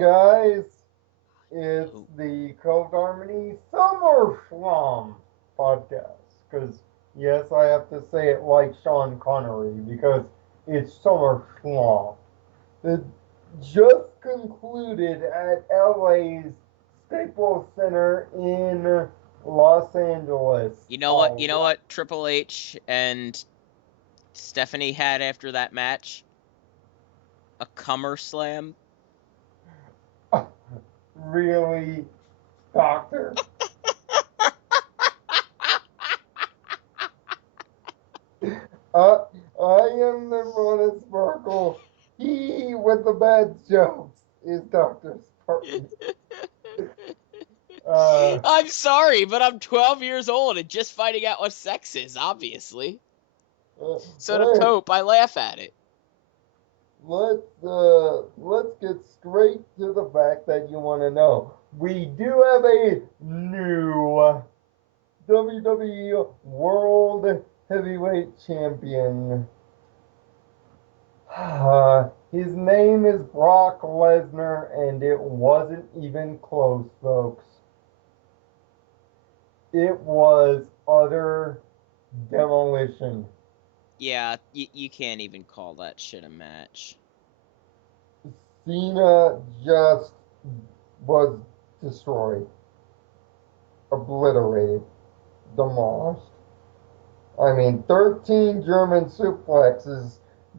guys, it's the CodeHarmony Summerslam podcast. Because, yes, I have to say it like Sean Connery, because it's Summerslam. It just concluded at LA's Staples Center in Los Angeles. You know what? You know what Triple H and Stephanie had after that match? A Cummer Slam. Really, Doctor? I am Nirvana Sparkle. He with the bad jokes is Dr. Sparkle. I'm sorry, but I'm 12 years old and just finding out what sex is, obviously. So to cope, I laugh at it. Let's get straight to the fact that you want to know. We do have a new WWE World Heavyweight Champion. His name is Brock Lesnar, and it wasn't even close, folks. It was utter demolition. Yeah, you can't even call that shit a match. Cena just was destroyed, obliterated, demolished. I mean, 13 German suplexes.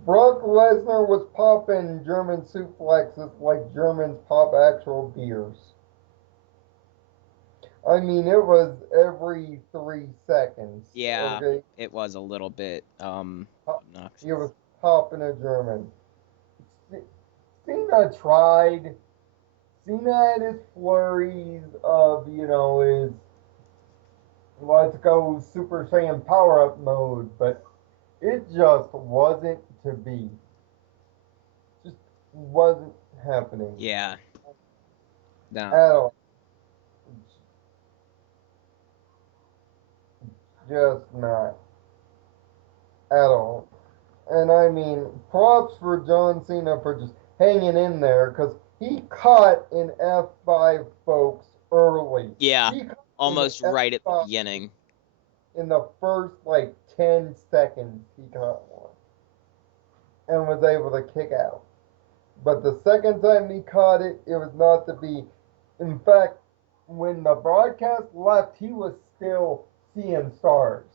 Brock Lesnar was popping German suplexes like Germans pop actual beers. I mean, it was every 3 seconds. Yeah, okay? It was a little bit obnoxious. He was popping a German. Cena tried. Cena had his flurries of, his let's go Super Saiyan power up mode, but it just wasn't to be. Just wasn't happening. Yeah. No. At all. Just not. At all. And I mean, props for John Cena for just hanging in there, because he caught an F5, folks, early. Yeah, almost right at the beginning. In the first, 10 seconds, he caught one. And was able to kick out. But the second time he caught it, it was not to be. In fact, when the broadcast left, he was still seeing stars.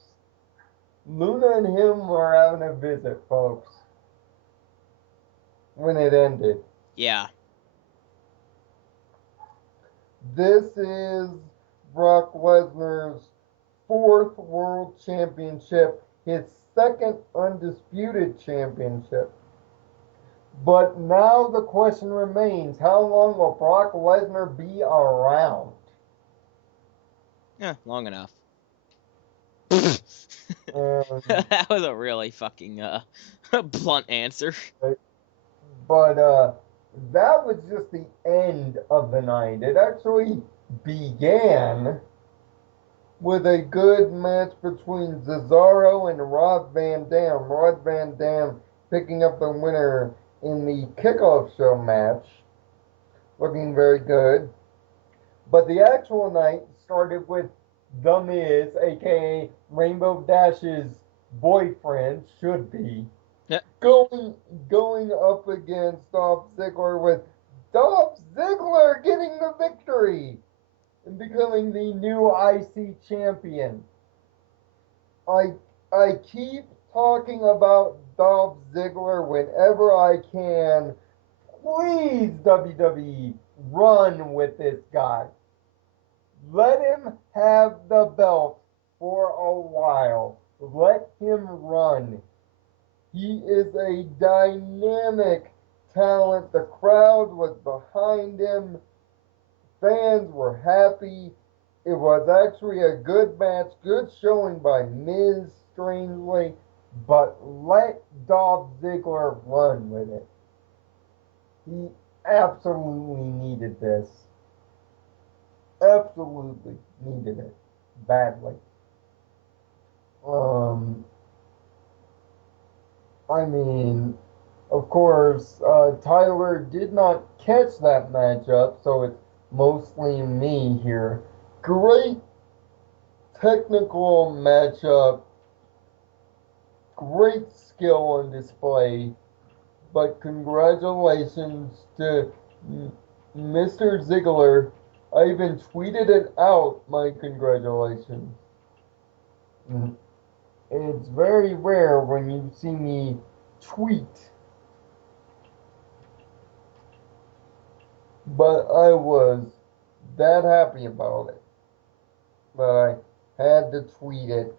Luna and him were having a visit, folks. When it ended. Yeah. This is Brock Lesnar's 4th World Championship, his 2nd undisputed championship. But now the question remains, how long will Brock Lesnar be around? Yeah, long enough. That was a really fucking blunt answer. But that was just the end of the night. It actually began with a good match between Cesaro and Rob Van Dam. Rob Van Dam picking up the winner in the kickoff show match. Looking very good. But the actual night started with The Miz, aka Rainbow Dash's boyfriend, should be, going up against Dolph Ziggler, with Dolph Ziggler getting the victory and becoming the new IC champion. I keep talking about Dolph Ziggler whenever I can. Please, WWE, run with this guy. Let him have the belt for a while. Let him run. He is a dynamic talent. The crowd was behind him. Fans were happy. It was actually a good match, good showing by Miz, strangely. But let Dolph Ziggler run with it. He absolutely needed this. Absolutely needed it. Badly. I mean, of course, Tyler did not catch that matchup, so it's mostly me here. Great technical matchup, great skill on display, but congratulations to Mr. Ziggler. I even tweeted it out, my congratulations. It's very rare when you see me tweet, but I was that happy about it that I had to tweet it.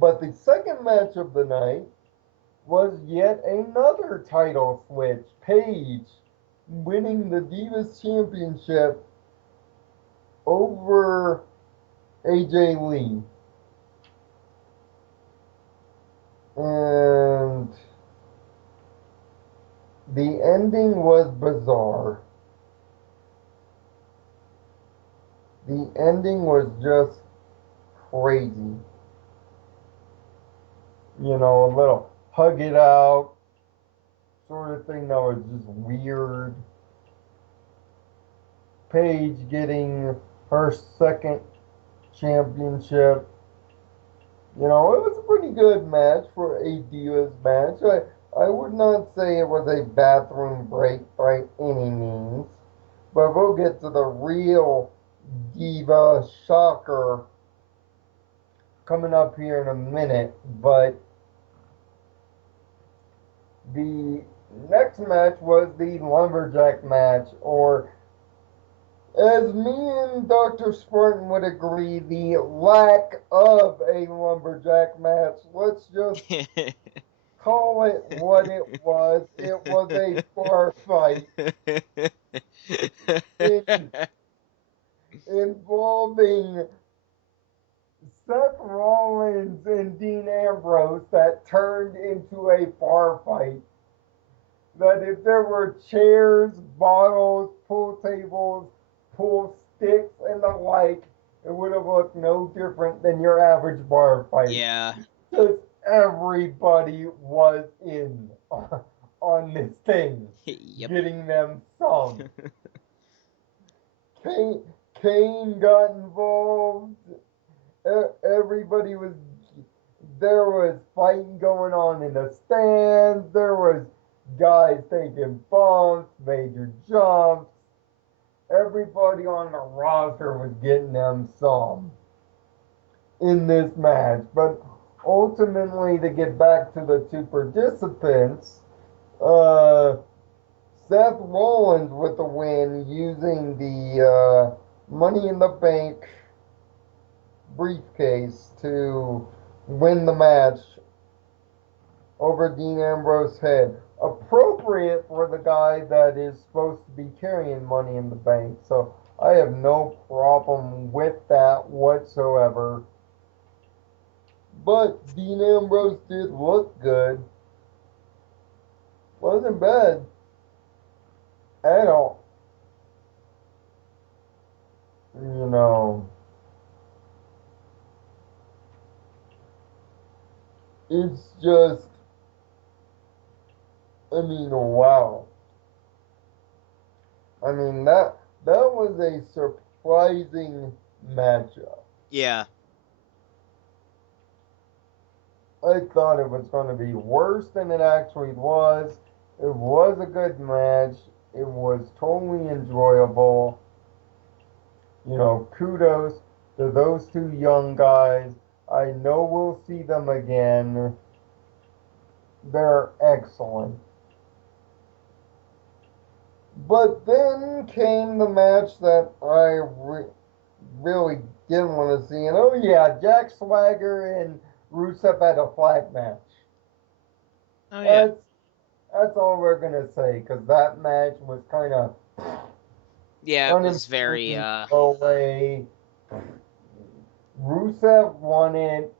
But the second match of the night was yet another title switch. Paige winning the Divas Championship over AJ Lee. And the ending was bizarre. The ending was just crazy. You know, a little hug it out sort of thing that was just weird. Paige getting her second championship. You know, it was a pretty good match for a Divas match. I would not say it was a bathroom break by any means. But we'll get to the real Diva shocker coming up here in a minute. But the next match was the Lumberjack match, or as me and Dr. Spartan would agree, the lack of a lumberjack match. Let's just call it what it was. It was a bar fight involving Seth Rollins and Dean Ambrose that turned into a bar fight. That if there were chairs, bottles, pool tables, pool sticks, and the like, it would have looked no different than your average bar fight. Yeah. Just everybody was in on this thing, Yep. getting them some. Kane got involved. Everybody was. There was fighting going on in the stands. There was guys taking bumps, major jumps. Everybody on the roster was getting them some in this match. But ultimately, to get back to the two participants, Seth Rollins with the win using the Money in the Bank briefcase to win the match over Dean Ambrose's head. Appropriate for the guy that is supposed to be carrying Money in the Bank. So I have no problem with that whatsoever. But Dean Ambrose did look good. Wasn't bad at all. You know, it's just, I mean, wow. I mean, that was a surprising matchup. Yeah. I thought it was going to be worse than it actually was. It was a good match. It was totally enjoyable. You know, kudos to those two young guys. I know we'll see them again. They're excellent. But then came the match that I really didn't want to see. And oh yeah, Jack Swagger and Rusev had a flag match. Oh yeah. That's all we're gonna say, because that match was kind of Yeah, it was very away. Rusev won it.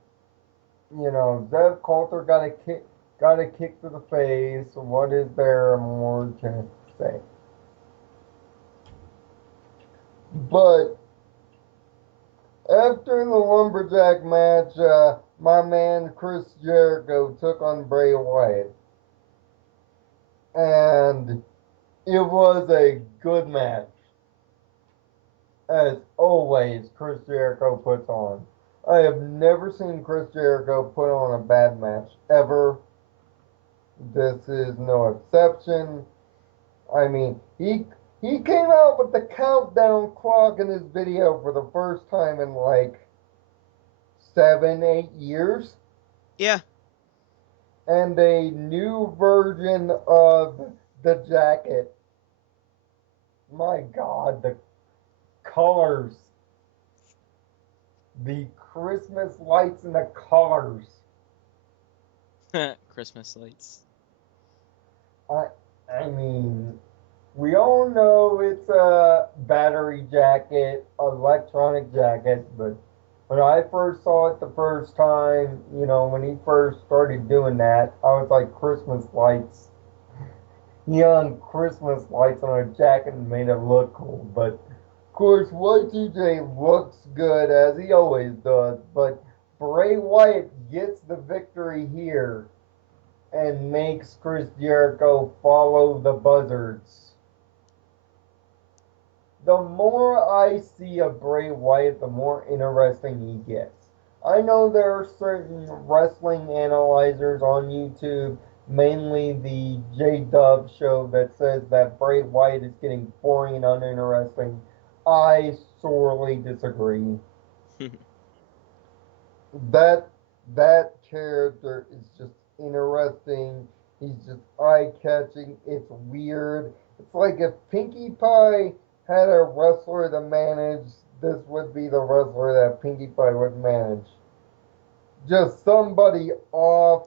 You know, Zev Coulter got a kick to the face. What is there more to say? But after the lumberjack match, my man Chris Jericho took on Bray Wyatt. and it was a good match. As always, Chris Jericho puts on. I have never seen Chris Jericho put on a bad match, ever. This is no exception. I mean, he came out with the countdown clock in his video for the first time in like 7, 8 years. Yeah. And a new version of the jacket. My God, the colors. The Christmas lights and the colors. Christmas lights. I mean, we all know it's a battery jacket, electronic jacket, but when I first saw it the first time, when he first started doing that, I was like, Christmas lights. Neon Christmas lights on a jacket made it look cool, but of course, Y2J looks good as he always does, but Bray Wyatt gets the victory here and makes Chris Jericho follow the buzzards. The more I see of Bray Wyatt, the more interesting he gets. I know there are certain wrestling analyzers on YouTube, mainly the J Dub show, that says that Bray Wyatt is getting boring and uninteresting. I sorely disagree. that that character is just interesting. He's just eye-catching. It's weird. It's like if Pinkie Pie had a wrestler to manage, this would be the wrestler that Pinkie Pie would manage. Just somebody off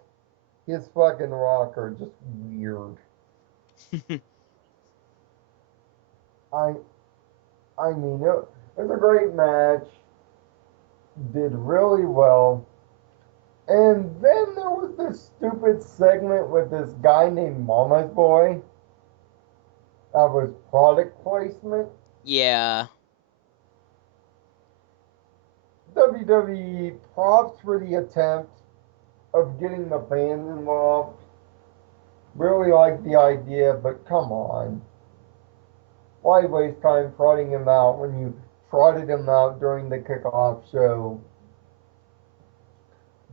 his fucking rocker. Just weird. I I mean, it was a great match. Did really well. And then there was this stupid segment with this guy named Mama's Boy. That was product placement. Yeah. WWE props for the attempt of getting the fans involved. Really like the idea, but come on. Why waste time trotting him out when you trotted him out during the kickoff show?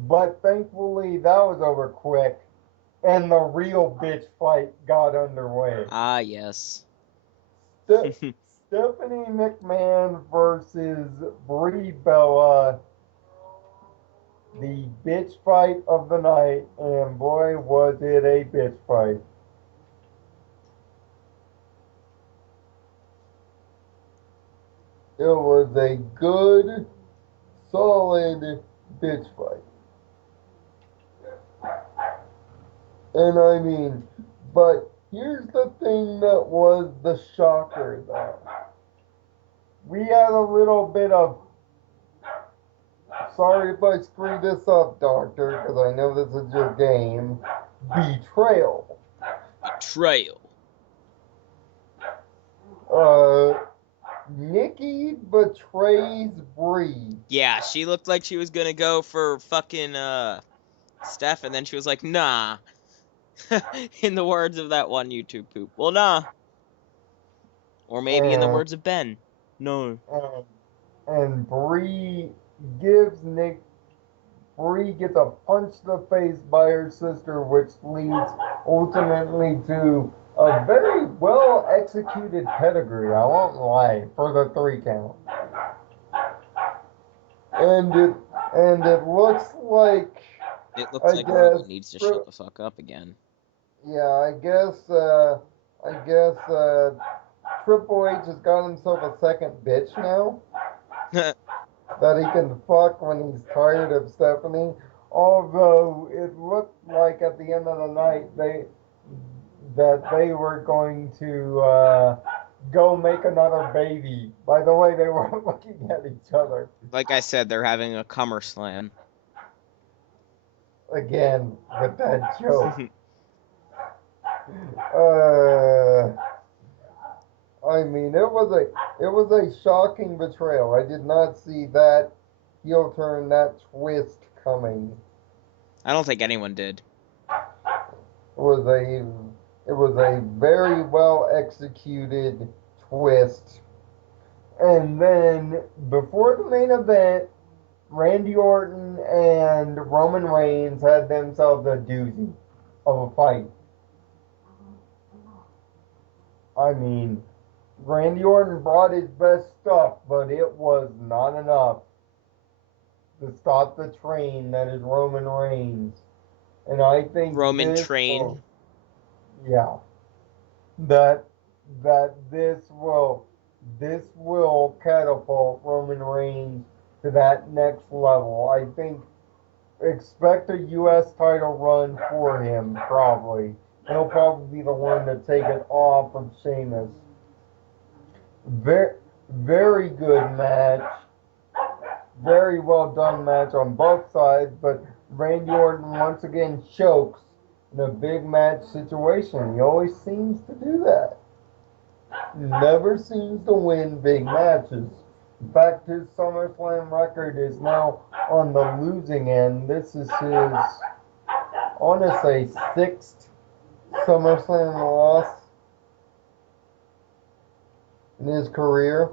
But thankfully, that was over quick, and the real bitch fight got underway. Ah, yes. Stephanie McMahon versus Brie Bella, the bitch fight of the night, and boy, was it a bitch fight. It was a good, solid bitch fight. And I mean, but here's the thing that was the shocker, though. We had a little bit of, sorry if I screw this up, Doctor, because I know this is your game, betrayal. Betrayal. Nikki betrays Brie. Yeah, she looked like she was gonna go for fucking, Steph, and then she was like, nah. In the words of that one YouTube poop. Well, nah. Or maybe in the words of Ben. No. And Brie gives Nick. Brie gets a punch to the face by her sister, which leads ultimately to a very well executed pedigree. I won't lie, for the 3 count. And it looks like. It looks like Roman needs to shut the fuck up again. Yeah, I guess Triple H has got himself a second bitch now that he can fuck when he's tired of Stephanie. Although it looked like at the end of the night they were going to go make another baby. By the way, they were looking at each other. Like I said, they're having a Summerslam. Again, with that joke. I mean, it was a shocking betrayal. I did not see that heel turn, that twist coming. I don't think anyone did. It was a It was a very well executed twist. And then before the main event, Randy Orton and Roman Reigns had themselves a doozy of a fight. I mean, Randy Orton brought his best stuff, but it was not enough to stop the train that is Roman Reigns. And I think Roman this, train. yeah, that this will catapult Roman Reigns to that next level. I think expect a U.S. title run for him, probably. He'll probably be the one to take it off of Sheamus. Very, very good match. Very well done match on both sides, but Randy Orton once again chokes in a big match situation. He always seems to do that. Never seems to win big matches. In fact, his SummerSlam record is now on the losing end. This is his, I want to say, sixth SummerSlam loss in his career.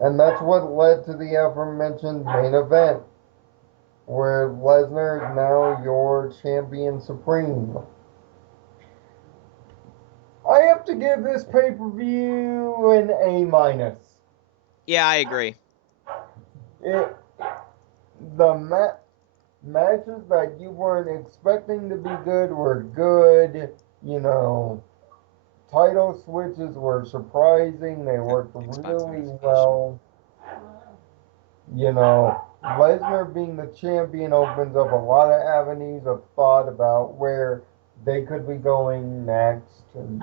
And that's what led to the aforementioned main event, where Lesnar is now your champion supreme. I have to give this pay-per-view an A-. Yeah, I agree. The matches that you weren't expecting to be good were good. You know, title switches were surprising. They worked really well. You know, Lesnar being the champion opens up a lot of avenues of thought about where they could be going next. And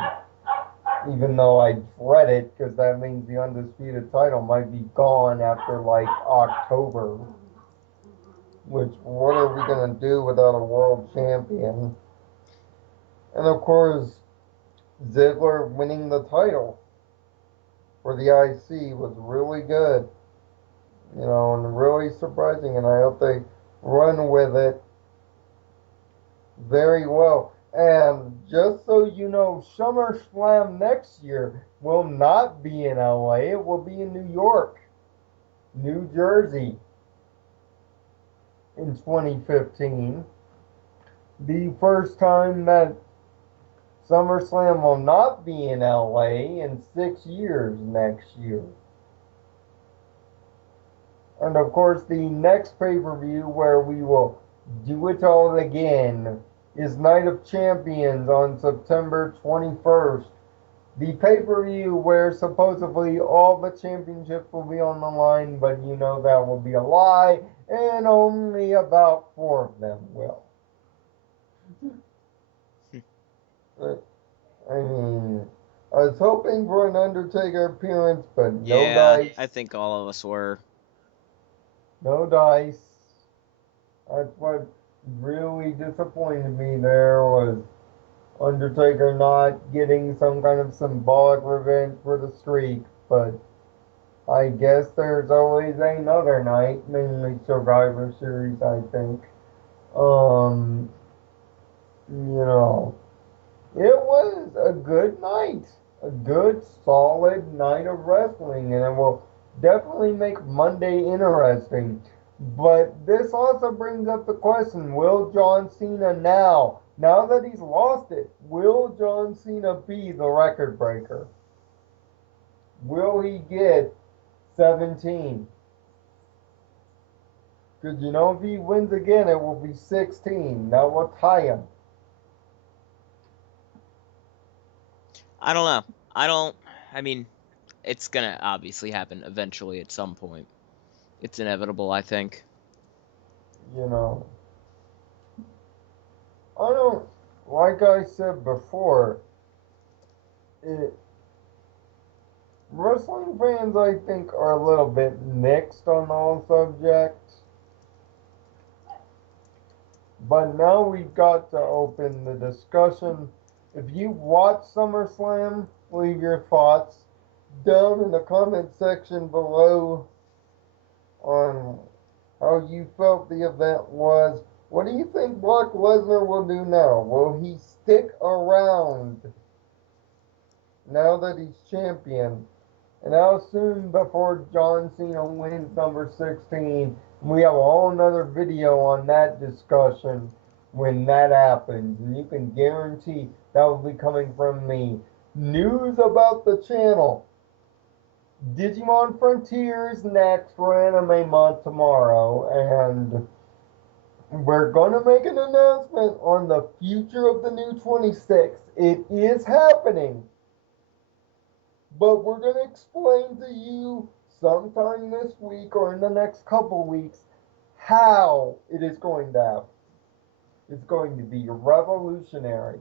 even though I dread it, because that means the undisputed title might be gone after like October. Which, what are we going to do without a world champion? And of course, Ziggler winning the title for the IC was really good. You know, and really surprising, and I hope they run with it very well. And just so you know, SummerSlam next year will not be in LA, it will be in New York, New Jersey in 2015. The first time that SummerSlam will not be in LA in 6 years next year. And of course, the next pay-per-view where we will do it all again is Night of Champions on September 21st. The pay-per-view where supposedly all the championships will be on the line, but you know that will be a lie, and only about 4 of them will. I mean, I was hoping for an Undertaker appearance, but no dice. I think all of us were. No dice. That's what really disappointed me there was Undertaker not getting some kind of symbolic revenge for the streak, but I guess there's always another night, mainly Survivor Series, I think. You know, it was a good night, a good solid night of wrestling, and it will definitely make Monday interesting. But this also brings up the question, will John Cena now that he's lost it, will John Cena be the record breaker? Will he get 17? Because you know, if he wins again, it will be 16. That will tie him. I don't know. I mean, it's gonna obviously happen eventually at some point. It's inevitable, I think. You know, I don't, like I said before, it, wrestling fans, I think, are a little bit mixed on all subjects. But now we've got to open the discussion. If you watch SummerSlam, leave your thoughts down in the comment section below on how you felt the event was. What do you think Brock Lesnar will do now? Will he stick around now that he's champion? And how soon before John Cena wins number 16? We have a whole nother video on that discussion when that happens. And you can guarantee that will be coming from me. News about the channel. Digimon Frontiers next for Anime Month tomorrow. And we're going to make an announcement on the future of the new 26. It is happening. But we're going to explain to you sometime this week or in the next couple weeks how it is going to happen. It's going to be revolutionary.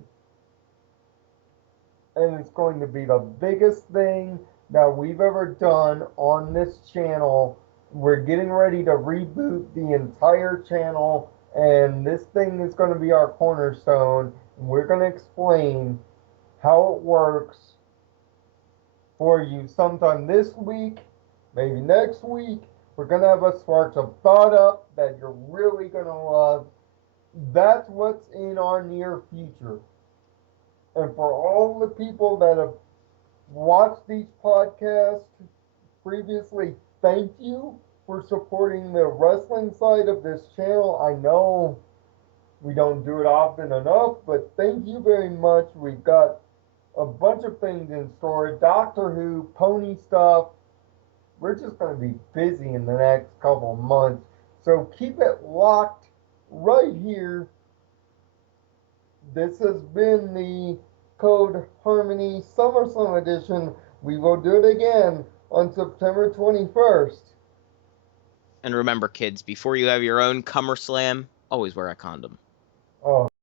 And it's going to be the biggest thing that we've ever done on this channel. We're getting ready to reboot the entire channel, and this thing is going to be our cornerstone. We're going to explain how it works for you sometime this week, maybe next week. We're going to have a spark of thought up that you're really going to love. That's what's in our near future. And for all the people that have watched these podcasts previously, thank you for supporting the wrestling side of this channel. I know we don't do it often enough, but thank you very much. We've got a bunch of things in store. Doctor Who, pony stuff. We're just going to be busy in the next couple months. So keep it locked right here. This has been the CodeHarmony SummerSlam edition. We will do it again on September 21st. And remember, kids, before you have your own SummerSlam, always wear a condom. Oh.